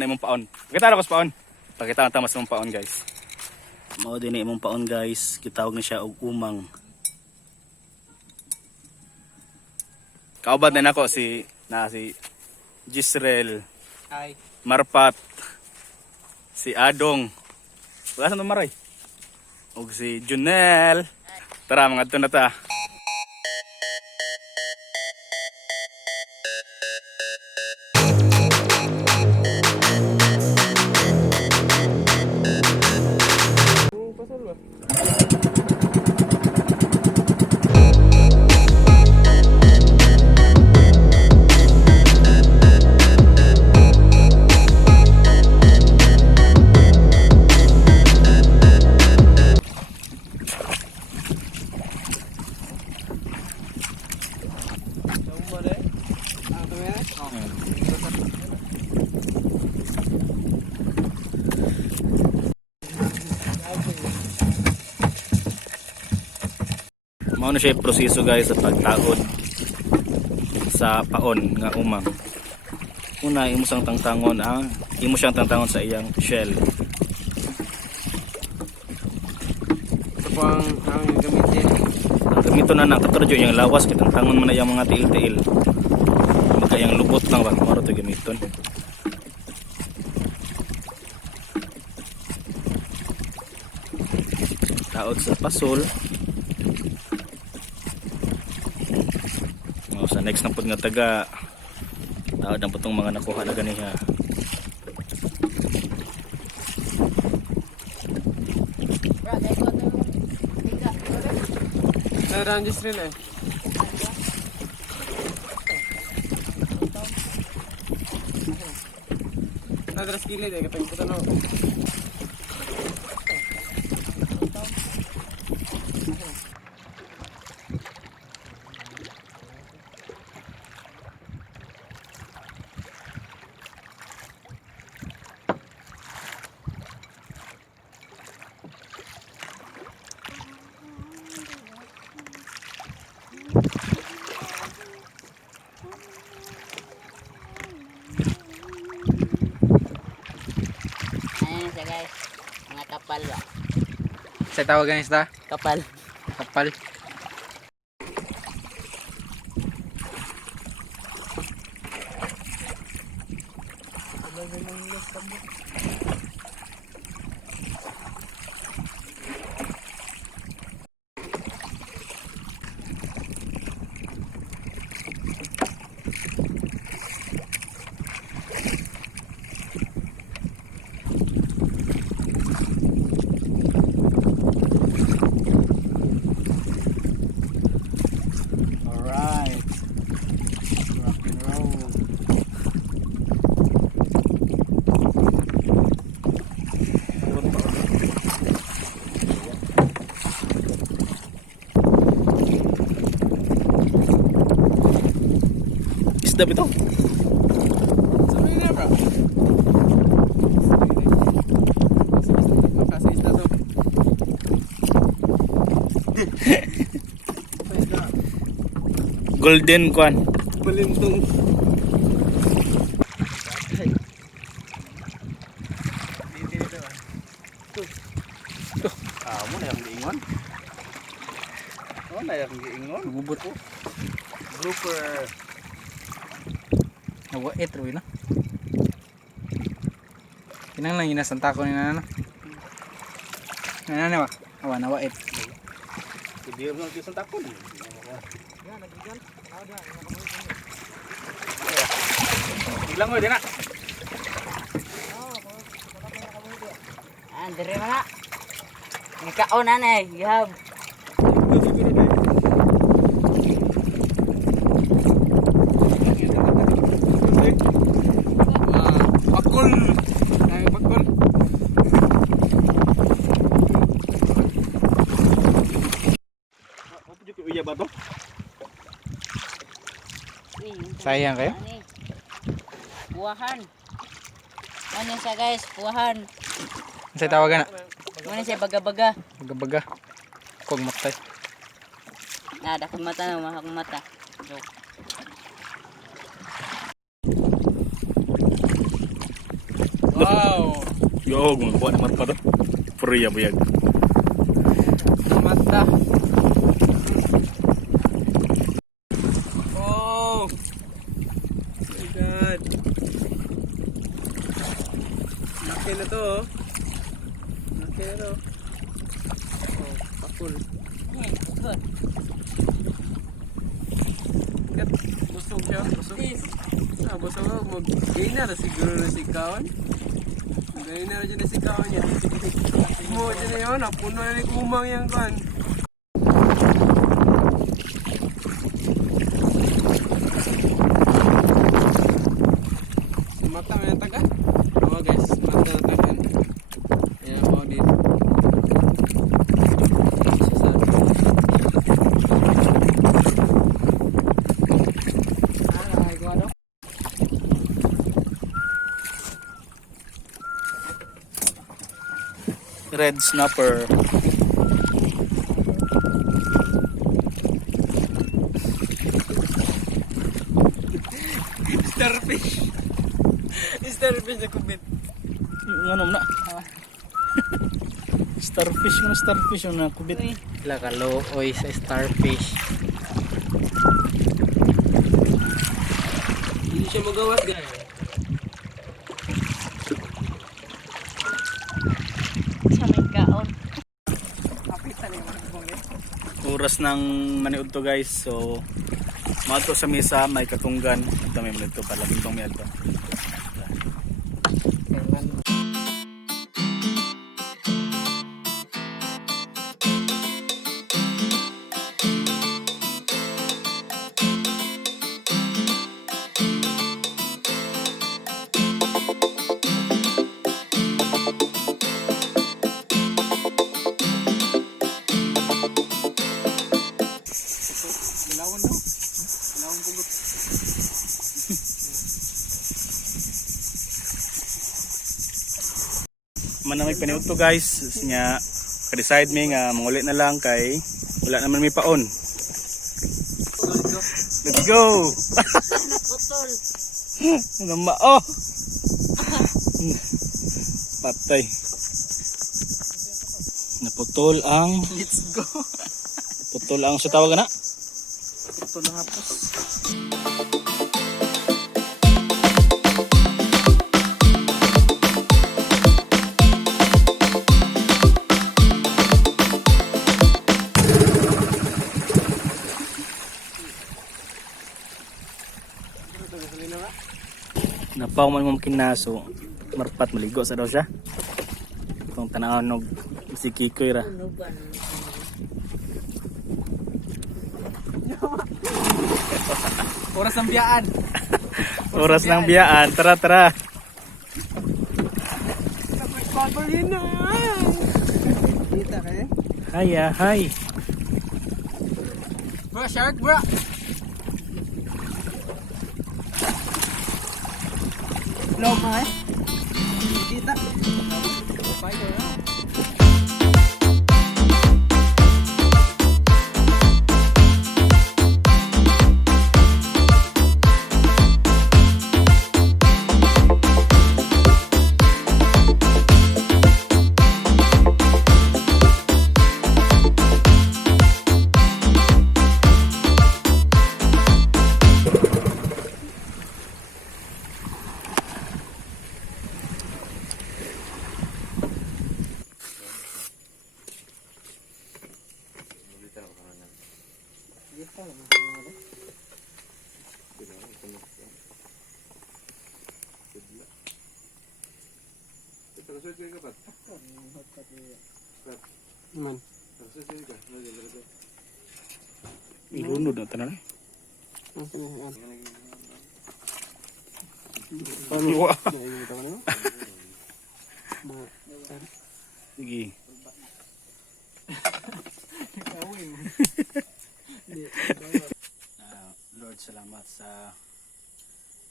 na imong paon. Pakita na ko sa paon. Pakita ang tamas mong paon guys. Mao din imong paon guys. Gitawag na siya og umang. Kaubad na nako si Gisrel. Hi. Marpat. Si Adong. Wala sa maray. Og si Junel. Tara mga to na ta. Mao na siya proseso guys sa pagtaod sa paon nga umang. Una imo siyang tangtangon sa iyang shell. Ito po ang gamitin. Ang gamito na nakatradyo yung lawas kitang tangon mo na yung mga tiil-tiil. Magkayang lubot lang wag maro to gamiton. Taod sa pasol. Sa next na pod nga taga taod ang putong mga nakuha na ganiha. Naranjis rin eh. Nadras kilid eh kapag puto no. Ayan siya guys, mga kapal ba? Sa tawagan isda? Kapal. Kapal. Alright. Rock and roll. Isda ba ito? Sabi niya bro. Kasi isda to. Golden kwan. Balintong. Mo na yung giingon. Oh, na yung giingon. Gubot po. Grouper. Nawa etro na. Kinang lang inasanta ko ni nana. Nana ba? Awa nawa et. Hindi mo kisang takon. Biglang mo din na. Dire mana? Ngikaon na na eh, gihab. Bakul. Ay bakul. Apa juga iya ba to? Sayang kayo? Buahan. Ano siya guys, buahan. Sa tawagan na. Ano siya baga-baga. Baga-baga. Kog matay. Nada kung mata na, mahak mata. Wow. Yo, gumagawa naman pa to. Puriya buyag. Mata. Oh. My God. Laki na to, oh. Laki na to. Oh, pakul. Kat, busog siya, busog. Ah, busog ako. Mag-gain na siguro na si Kawan. Mag-gain na dyan na si Kawan niya. Mo dyan na yun, napuno na ni Kumang yung kan. Mata may taga. Oo guys, mata na taga. Ayan mo dito. Ah, ikaw ano? Red snapper. Starfish. Starfish na kubit. Yung ano na. Starfish mo, starfish yung nakubit. Lakalo oy sa starfish. Hindi siya magawas guys. Sa may kaon. Kapitan yung mga bongge. Oras ng maniud to guys. So, mato sa misa, may katunggan. Ito may maniud to pala. Itong may ito. Ilawan daw. Ilawan pugot. Manamig paniud to guys. Nga, ka-decide me nga mangulit na lang kay wala naman may paon. Let's go! Putol. Nama oh. Patay. Naputol ang Let's go. putol ang sa tawag na. Ito na hapos. Napaw man mong kinaso. Marpat maligo sa daw siya. Itong tanawon nog si Kikoy ra. Tunugan. Oras ng biyaan. Oras ng biyaan. Tara, tara. Patuloy na. Kita kayo. Hi, hi. Bro, shark bro. Loma eh. Kita. Spider na. Man. Ilunod na tanan. Iwa. Sige.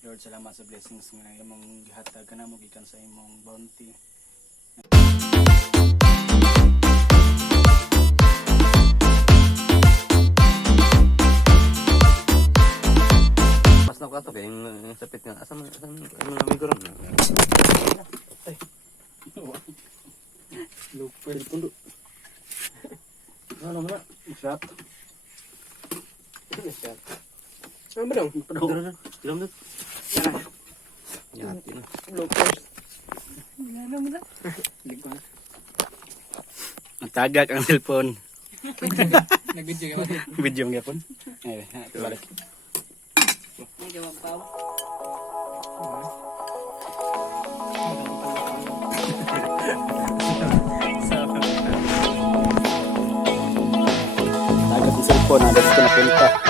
Lord, salamat sa blessings nga imong gihatag kanamo gikan sa imong bounty. Pas na ko ato kay yung sapit nga asam mga amigo ron. Lupa. Pundo. Ano na? Shot. Ano ba dong? Ilam na. Yati na. Lupa. Ang tagak ang cellphone. Nag-video ka ba? Video nga po. Ay, ito balik. Medyo magpaw. Tagak ang cellphone. Nandito na punta.